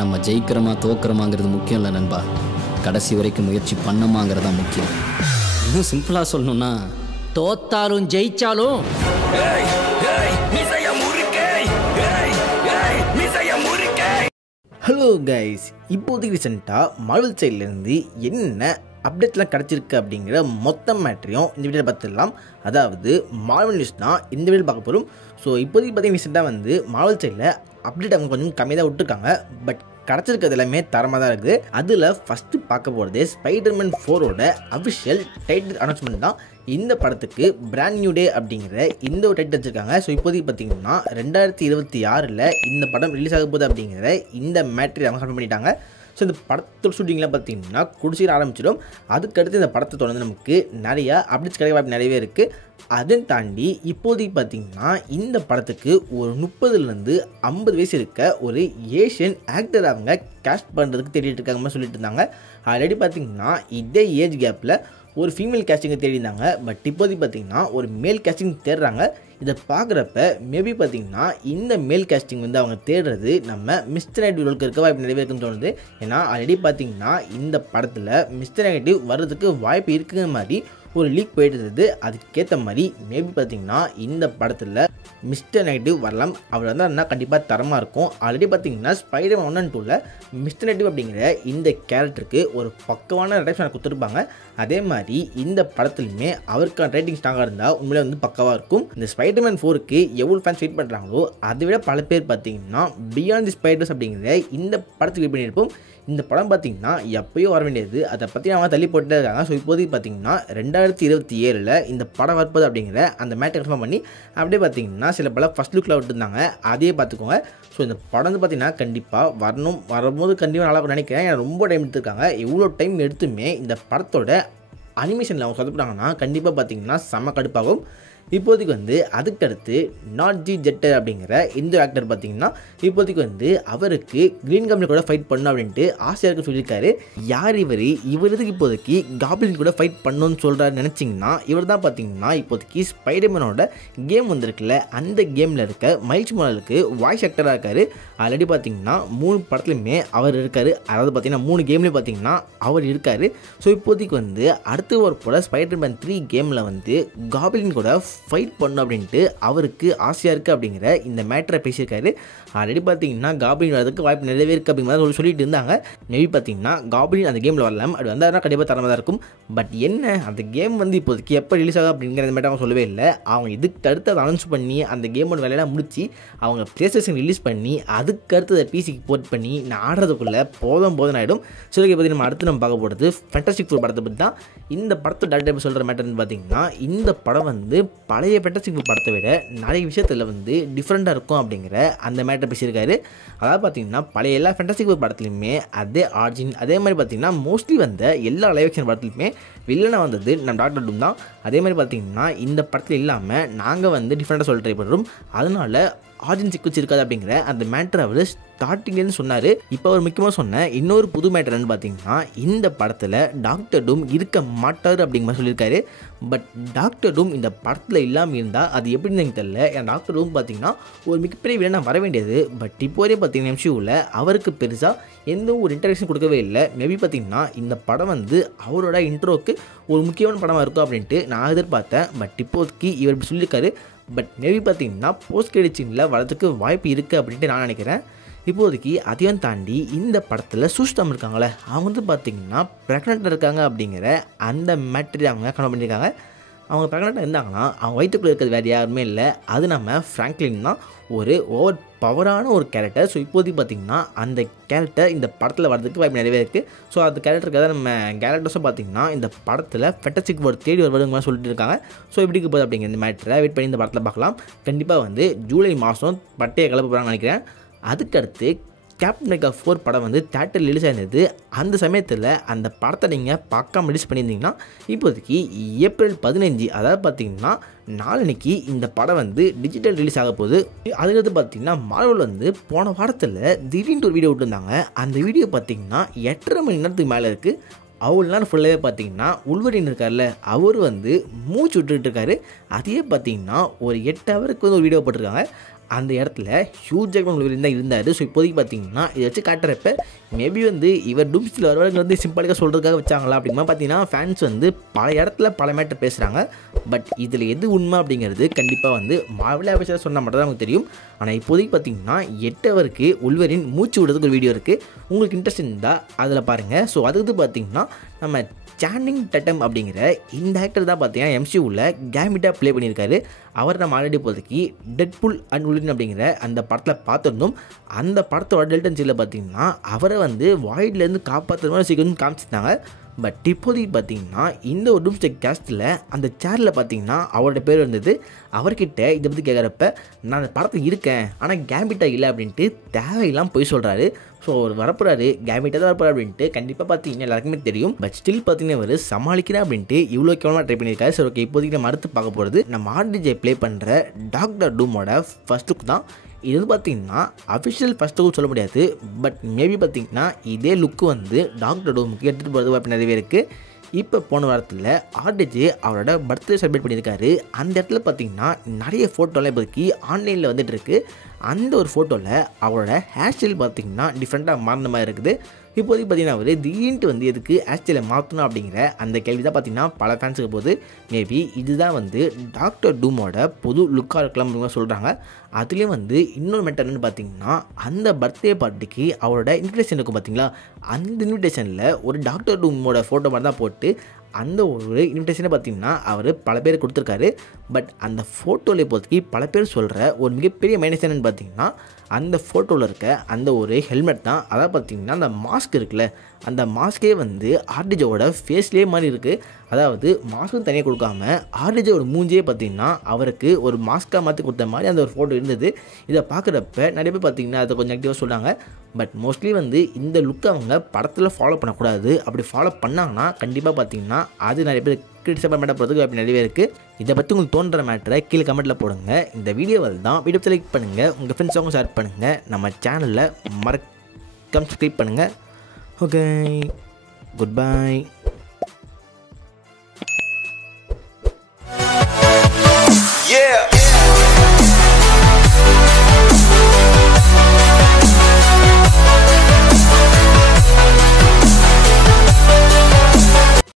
நம்ம ஜெயிக்கிறோமா தோக்குறோமாங்கிறது முக்கியம் இல்லை நண்பா, கடைசி வரைக்கும் முயற்சி பண்ணமாங்கிறதா முக்கியம். இன்னும் சிம்பிளாக சொல்லணும்னா, தோத்தாலும் ஜெயிச்சாலும் ஹலோ கைஸ், இப்போதைக்கு ரீசெண்டாக மார்வல் சைட்லேருந்து என்ன அப்டேட்லாம் கிடச்சிருக்கு அப்படிங்கிற மொத்த மேட்ரையும் இந்த வீடியோவில் பார்த்துடலாம். அதாவது மார்வல் நியூஸ் தான் இந்த வீடியோவில் பார்க்க போகிறோம். ஸோ இப்போதைக்கு பார்த்தீங்கன்னா ரீசெண்டாக வந்து மார்வல் சைடில் அப்டேட் அவங்க கொஞ்சம் கம்மியாக தான் விட்டுருக்காங்க. பட் கிடச்சிருக்கிறது எல்லாமே தரமாக தான் இருக்குது. அதில் ஃபஸ்ட்டு பார்க்க போகிறது ஸ்பைடர்மேன் 4ஓட அஃபிஷியல் டைட்டில் அனௌன்ஸ்மெண்ட் தான். இந்த படத்துக்கு பிராண்ட் நியூ டே அப்படிங்கிற இந்த ஒரு டைட்டில் வச்சுருக்காங்க. ஸோ இப்போதைக்கு பார்த்தீங்கன்னா 2026 இந்த படம் ரிலீஸ் ஆக போகுது அப்படிங்கிற இந்த மேட்ரி அவங்க கன்ஃபார்ம் பண்ணிட்டாங்க. ஸோ இந்த படத்தோட ஷூட்டிங்லாம் பார்த்தீங்கன்னா குடிசீர் ஆரம்பிச்சிடும். அதுக்கடுத்து இந்த படத்தை தொடர்ந்து நமக்கு நிறையா அப்டேட்ஸ் கிடைக்க வாய்ப்பு நிறையவே இருக்குது. அதையும் தாண்டி இப்போதைக்கு பார்த்தீங்கன்னா இந்த படத்துக்கு ஒரு 30-50 வயசு இருக்க ஒரு ஏஷியன் ஆக்டர் அவங்க கேஸ்ட் பண்ணுறதுக்கு தேடிட்டு இருக்காங்க சொல்லிட்டு இருந்தாங்க. ஆல்ரெடி பார்த்தீங்கன்னா இதே ஏஜ் கேப்பில் ஒரு ஃபீமேல் கேஸ்டிங்கை தேடிருந்தாங்க. பட் இப்போதைக்கு பார்த்தீங்கன்னா ஒரு மேல் கேஸ்டிங் தேடுறாங்க. இதை பார்க்குறப்ப மேபி பார்த்தீங்கன்னா இந்த மேல் கேஸ்டிங் வந்து அவங்க தேடுறது நம்ம மிஸ்டர் நெகட்டிவ் ரோலுக்கு இருக்க வாய்ப்பு நிறைய இருக்குன்னு தோணுது. ஏன்னா ஆல்ரெடி பார்த்தீங்கன்னா இந்த படத்தில் மிஸ்டர் நெகட்டிவ் வர்றதுக்கு வாய்ப்பு இருக்குங்கிற மாதிரி ஒரு லீக் போயிட்டு இருந்தது. அதுக்கேற்ற மாதிரி மேபி பார்த்தீங்கன்னா இந்த படத்தில் மிஸ்டர் நெகட்டிவ் வரலாம். அவர் வந்தால் கண்டிப்பாக தரமாக இருக்கும். ஆல்ரெடி பார்த்தீங்கன்னா ஸ்பைடர்மேன் 1 and 2ல் மிஸ்டர் நெகட்டிவ் அப்படிங்கிற இந்த கேரக்டருக்கு ஒரு பக்கவான ரைட்டிங்ஸ் கொடுத்துருப்பாங்க. அதே மாதிரி இந்த படத்துலையுமே அவருக்கான ரைட்டிங் ஸ்ட்ராங்காக இருந்தால் உண்மையிலே வந்து பக்கவாக இருக்கும். இந்த ஸ்பைடர்மேன் 4க்கு எவ்வளோ ஃபேன்ஸ் வெயிட் பண்ணுறாங்களோ அதை விட பல பேர் பார்த்தீங்கன்னா பியாண்ட் தி ஸ்பைடர்ஸ் அப்படிங்கிற இந்த படத்துக்கு வெயிட் பண்ணியிருப்போம். இந்த படம் பார்த்தீங்கன்னா எப்போயோ வர வேண்டியது, அதை பற்றி அவங்க தள்ளி போட்டுட்டே இருக்காங்க. ஸோ இப்போதைக்கு பார்த்தீங்கன்னா 2027 இந்த படம் வரப்போது அப்படிங்கிற அந்த மேட்டை கன்ஃபார்ம் பண்ணி அப்படியே பார்த்தீங்கன்னா சில பல ஃபஸ்ட் லுக்கில் விட்டுருந்தாங்க. அதையே பார்த்துக்கோங்க. ஸோ இந்த படம் வந்து பார்த்தீங்கன்னா கண்டிப்பாக வரும்போது கண்டிப்பாக நல்லா நினைக்கிறேன். ஏன்னா ரொம்ப டைம் எடுத்துருக்காங்க. எவ்வளோ டைம் எடுத்துமே இந்த படத்தோட அனிமேஷனில் அவங்க சொதப்பிட்டாங்கன்னா கண்டிப்பாக பார்த்தீங்கன்னா செம்ம கடுப்பாகும். இப்போதைக்கு வந்து அதுக்கடுத்து நாட் ஜி ஜெட்டர் அப்படிங்கிற இந்த ஆக்டர் பார்த்தீங்கன்னா இப்போதைக்கு வந்து அவருக்கு க்ரீன் கம்பெனி கூட ஃபைட் பண்ணணும் அப்படின்ட்டு ஆசையாக இருக்க சொல்லியிருக்காரு. யார் இவருக்கு இப்போதைக்கு காப்ளின் கூட ஃபைட் பண்ணணும்னு சொல்கிறாரு நினச்சிங்கன்னா இவர் தான் பார்த்தீங்கன்னா இப்போதைக்கு ஸ்பைடர்மேனோட கேம் வந்திருக்குல்ல, அந்த கேமில் இருக்க மைல்ஸ் மொரால்ஸ்க்கு வாய்ஸ் ஆக்டராக இருக்கார். ஆல்ரெடி பார்த்தீங்கன்னா 3 படத்துலையுமே அவர் இருக்கார். அதாவது பார்த்தீங்கன்னா 3 கேம்லேயும் பார்த்தீங்கன்னா அவர் இருக்கார். ஸோ இப்போதைக்கு வந்து அடுத்து ஒரு போல ஸ்பைடர்மேன் 3 கேமில் வந்து காப்ளின் கூட ஃபைட் பண்ணணும் அப்படின்ட்டு அவருக்கு ஆசையாக இருக்குது அப்படிங்கிற இந்த மேட்டரை பேசியிருக்காரு. ஆல்ரெடி பார்த்தீங்கன்னா காப்ளின் வரதுக்கு வாய்ப்பு நிறையவே இருக்குது அப்படிங்கிற மாதிரி சொல்லிட்டு இருந்தாங்க. மேபி பார்த்தீங்கன்னா காப்ளின் அந்த கேமில் வரலாம். அப்படி வந்தால் கண்டிப்பாக தரமாக தான் இருக்கும். பட் என்ன அந்த கேம் வந்து இப்போதைக்கு எப்போ ரிலீஸ் ஆகும் அப்படிங்கிற மேட்டர் அவங்க சொல்லவே இல்லை. அவங்க இதுக்கு அடுத்து அதை அனௌன்ஸ் பண்ணி அந்த கேமோட வேலையெல்லாம் முடிச்சு அவங்க பிளேஸ்டேஷன் ரிலீஸ் பண்ணி அதுக்கடுத்து அதை பிசிக்கு போர்ட் பண்ணி நான் ஆடுறதுக்குள்ளே போதும் ஆகிடும். சொல்லி பற்றி நம்ம அடுத்து நம்ம பார்க்க போகிறது ஃபேண்டாஸ்டிக் ஃபோர் படத்தை பற்றி தான். இந்த படத்தை டேரக்டர் சொல்கிற மேட்டர்னு பார்த்தீங்கன்னா இந்த படம் வந்து பழைய ஃபேண்டாஸ்டிக் ஃபோர் படத்தை விட நிறைய விஷயத்தில் வந்து டிஃப்ரெண்ட்டாக இருக்கும் அப்படிங்கிற அந்த மேட்டர் பேசியிருக்காரு. அதாவது பார்த்தீங்கன்னா பழைய எல்லா ஃபேண்டாஸ்டிக் ஃபோர் படத்துலையுமே அதே ஆர்ஜின் அதே மாதிரி பார்த்தீங்கன்னா மோஸ்ட்லி வந்த எல்லா லைவ் ஆக்ஷன் படத்துலையுமே வில்லனாக வந்தது நம்ம டாக்டர் டூம் தான். அதே மாதிரி பார்த்தீங்கன்னா இந்த படத்தில் இல்லாமல் நாங்கள் வந்து டிஃப்ரெண்ட்டாக சொல்ல ட்ரை பண்ணுறோம். அதனால ஆர்ஜின் சீக்வன்ஸ் இருக்காது அப்படிங்கிற அந்த மேட்டர் அவர் ஸ்டார்டிங்லேருந்து சொன்னார். இப்போ அவர் முக்கியமாக சொன்ன இன்னொரு புது மேட்டர்னு பார்த்தீங்கன்னா இந்த படத்தில் டாக்டர் டூம் இருக்க மாட்டார் அப்படிங்கிற மாதிரி சொல்லியிருக்காரு. பட் டாக்டர் டூம் இந்த படத்தில் இல்லாமல் இருந்தால் அது எப்படின்னு எனக்கு தெரியல. ஏன்னா டாக்டர் டூம் பார்த்தீங்கன்னா ஒரு மிகப்பெரிய வில்லனாக வர வேண்டியது. பட் இப்போதே பார்த்தீங்கன்னா எம்சியூவில் அவருக்கு பெருசாக எந்த ஒரு இன்ட்ரடக்ஷன் கொடுக்கவே இல்லை. மேபி பார்த்தீங்கன்னா இந்த படம் வந்து அவரோட இன்ட்ரோவுக்கு ஒரு முக்கியமான படமாக இருக்கும் அப்படின்ட்டு நான் எதிர்பார்த்தேன். பட் இப்போதைக்கு இவர் இப்படி சொல்லியிருக்காரு. பட் மேபி பார்த்தீங்கன்னா போஸ்ட் கிரெடிட் சீனில் வரதுக்கு வாய்ப்பு இருக்குது அப்படின்ட்டு நான் நினைக்கிறேன். இப்போதைக்கு அதையும் தாண்டி இந்த படத்தில் சூஸ்டம் இருக்காங்களே அவங்க வந்து பார்த்திங்கன்னா ப்ரெக்னெண்ட்டாக இருக்காங்க அப்படிங்கிற அந்த மேட்டரி அவங்க கன்ஃபார்ம் பண்ணியிருக்காங்க. அவங்க ப்ரெக்னெண்ட்டாக இருந்தாங்கன்னா அவங்க வயிற்றுக்குள்ளே இருக்கிறது வேறு யாருமே இல்லை, அது நம்ம ஃப்ராங்க்லின் தான். ஒரு ஓவர் பவரான ஒரு கேரக்டர். ஸோ இப்போதைக்கு பார்த்திங்கன்னா அந்த கேரக்டர் இந்த படத்தில் வரதுக்கு வாய்ப்பு நிறையவே இருக்குது. ஸோ அந்த கேரக்டருக்காக நம்ம கேரக்டர்ஸும் பார்த்திங்கன்னா இந்த படத்தில் ஃபேண்டாஸ்டிக் ஃபோர் தேடி வருவாங்க சொல்லிட்டு இருக்காங்க. ஸோ எப்படிக்கு போகுது அப்படிங்கிற இந்த மேட்டரை வெயிட் பண்ணி இந்த படத்தில் பார்க்கலாம். கண்டிப்பாக வந்து ஜூலை மாதம் பட்டையை கிளப்ப போகிறாங்கன்னு நினைக்கிறேன். அதுக்கடுத்து கேப்டன் அமெரிக்கா 4 படம் வந்து தியேட்டர் ரிலீஸ் ஆயிருந்தது. அந்த சமயத்தில் அந்த படத்தை நீங்கள் பார்க்காம ரிலீஸ் பண்ணியிருந்தீங்கன்னா இப்போதைக்கு ஏப்ரல் 15 அதாவது பார்த்தீங்கன்னா நாளன்னைக்கு இந்த படம் வந்து டிஜிட்டல் ரிலீஸ் ஆக போகுது. அதுக்கடுத்து பார்த்தீங்கன்னா மார்வல் வந்து போன வாரத்தில் திடீர்னு ஒரு வீடியோ விட்டுருந்தாங்க. அந்த வீடியோ பார்த்தீங்கன்னா 8.5 மணி நேரத்துக்கு மேலே இருக்குது. அவ்வளோ நேரம் ஃபுல்லாகவே பார்த்தீங்கன்னா உள்வரின் இருக்கார்ல அவர் வந்து மூச்சு விட்டுட்டு இருக்காரு. அதையே பார்த்தீங்கன்னா ஒரு 8 ஹவருக்கு வந்து ஒரு வீடியோ போட்டிருக்காங்க. அந்த இடத்துல ஹியூ ஜாக்மேன் உல்வரின் தான் இருந்தார். ஸோ இப்போதைக்கு பார்த்தீங்கன்னா இதை வச்சு காட்டுறப்ப மேபி வந்து இவர் டூம்ஸ்டில் வருவாங்க வந்து சிம்பிளாக சொல்கிறதுக்காக வச்சாங்களா அப்படின்னா பார்த்தீங்கன்னா ஃபேன்ஸ் வந்து பல இடத்துல பல மேட்டர் பேசுகிறாங்க. பட் இதில் எது உண்மை அப்படிங்கிறது கண்டிப்பாக வந்து மார்வல் ஆஃபீஸர் சொன்னால் மட்டும் தான் நமக்கு தெரியும். ஆனால் இப்போதைக்கு பார்த்தீங்கன்னா 8 ஹவருக்கு உல்வரின் மூச்சு விடுறதுக்கு ஒரு வீடியோ இருக்குது. உங்களுக்கு இன்ட்ரெஸ்ட் இருந்தால் அதில் பாருங்கள். ஸோ அதுக்கு பார்த்தீங்கன்னா நம்ம சானிங் டட்டம் அப்படிங்கிற இந்த ஆக்டர் தான் பார்த்தீங்கன்னா எம்சியூவில் கேமிட்டாக ப்ளே பண்ணியிருக்காரு. அவர் நம்ம ஆல்ரெடி இப்போதைக்கு டெட்புல் அண்ட் உல்வரின் அப்படிங்கிற அந்த படத்தில் பார்த்துருந்தோம். அந்த படத்தோட டெல்டன் சீனில் பார்த்தீங்கன்னா அவரை வந்து வாய்ட்லேருந்து காப்பாற்றுற மாதிரி சீக்கிரம் காமிச்சிருந்தாங்க. பட் இப்போதைக்கு பார்த்தீங்கன்னா இந்த ஒரு டூம்ஸ்டே கேஸ்ட்டில் அந்த சேரில் பார்த்தீங்கன்னா அவரோட பேர் இருந்தது. அவர்கிட்ட இதை பற்றி கேட்குறப்ப நான் அந்த படத்தில் இருக்கேன் ஆனால் கேம்பிட்டா இல்லை அப்படின்ட்டு தேவையெல்லாம் போய் சொல்கிறாரு. ஸோ அவர் வரப்போறாரு, கேம்பிட்டா தான் வரப்போறாரு அப்படின்ட்டு கண்டிப்பாக பார்த்தீங்கன்னா எல்லாருக்குமே தெரியும். பட் ஸ்டில் பார்த்தீங்கன்னா அவர் சமாளிக்கிறேன் அப்படின்ட்டு இவ்வளோ கேவலமாக ட்ரை பண்ணியிருக்காரு. சரி ஓகே, இப்போதைக்கு நம்ம அடுத்து பார்க்க போகிறது நம்ம ஆர்டிஜே ப்ளே பண்ணுற டாக்டர் டூமோட ஃபர்ஸ்ட் லுக் தான். இது வந்து பார்த்தீங்கன்னா அஃபிஷியல் ஃபர்ஸ்ட் லுக் சொல்ல முடியாது. பட் மேபி பார்த்தீங்கன்னா இதே லுக்கு வந்து டாக்டர் டூமுக்கு எடுத்துகிட்டு போகிறது வாய்ப்பு நிறையவே இருக்குது. இப்போ போன வாரத்தில் ஆர்டிஜே அவரோட பர்த்டே செலிப்ரேட் பண்ணியிருக்காரு. அந்த இடத்துல பார்த்தீங்கன்னா நிறைய ஃபோட்டோலாம் இப்போதைக்கு ஆன்லைனில் வந்துட்டு இருக்குது. அந்த ஒரு ஃபோட்டோவில் அவரோட ஹேர் ஸ்டைல் பார்த்தீங்கன்னா டிஃப்ரெண்ட்டாக மாறின மாதிரி இருக்குது. இப்போதைக்கு பார்த்தீங்கன்னா அவர் திடீர்னு வந்து எதுக்கு ஹேர் ஸ்டைலை மாற்றணும் அப்படிங்கிற அந்த கேள்வி தான் பார்த்தீங்கன்னா பல ஃபேன்ஸுக்கு போகுது. மேபி இதுதான் வந்து டாக்டர் டூமோட புது லுக்காக இருக்கலாம் அப்படின்னு சொல்கிறாங்க. அதுலேயும் வந்து இன்னொரு மேட்டர்னு பார்த்தீங்கன்னா அந்த பர்த்டே பார்ட்டிக்கு அவரோட இன்விடேஷன் இருக்கும் பார்த்தீங்களா, அந்த இன்விடேஷனில் ஒரு டாக்டர் டூமோட ஃபோட்டோ மாதிரி தான் போட்டு அந்த ஒரு இன்விடேஷனை பார்த்தீங்கன்னா அவர் பல பேர் கொடுத்துருக்காரு. பட் அந்த ஃபோட்டோவில் இப்போதைக்கு பல பேர் சொல்கிற ஒரு மிகப்பெரிய மைனஸ் என்னன்னு பார்த்தீங்கன்னா அந்த ஃபோட்டோவில் இருக்க அந்த ஒரு ஹெல்மெட் தான். அதாவது பார்த்தீங்கன்னா அந்த மாஸ்க் இருக்குல்ல, அந்த மாஸ்கே வந்து ஆர்டிஜோட ஃபேஸ்லேயே மாதிரி இருக்குது. அதாவது மாஸ்க்கும் தனியாக கொடுக்காம ஆர்டிஜோட மூஞ்சியே பார்த்தீங்கன்னா அவருக்கு ஒரு மாஸ்க்காக மாற்றி கொடுத்த மாதிரி அந்த ஒரு ஃபோட்டோ இருந்தது. இதை பார்க்குறப்ப நிறைய பேர் பார்த்தீங்கன்னா அதை கொஞ்சம் ஆக்டிவாக சொல்கிறாங்க. பட் மோஸ்ட்லி வந்து இந்த லுக்கை அவங்க படத்தில் ஃபாலோ பண்ணக்கூடாது. அப்படி ஃபாலோ பண்ணாங்கன்னா கண்டிப்பாக பார்த்தீங்கன்னா அது நிறைய பேர் கிரிட்டிசைஸ் பண்ண போகிறதுக்கு அப்படி நிறையவே இருக்குது. இதை பற்றி உங்களுக்கு தோன்ற மேட்டரை கீழே கமெண்ட்டில் போடுங்க. இந்த வீடியோவில் தான் வீடியோ செலக்ட் பண்ணுங்கள், உங்கள் ஃப்ரெண்ட்ஸாகவும் ஷேர் பண்ணுங்கள், நம்ம சேனலில் மறக்காம சப்ஸ்கிரைப் பண்ணுங்கள். Okay, good bye.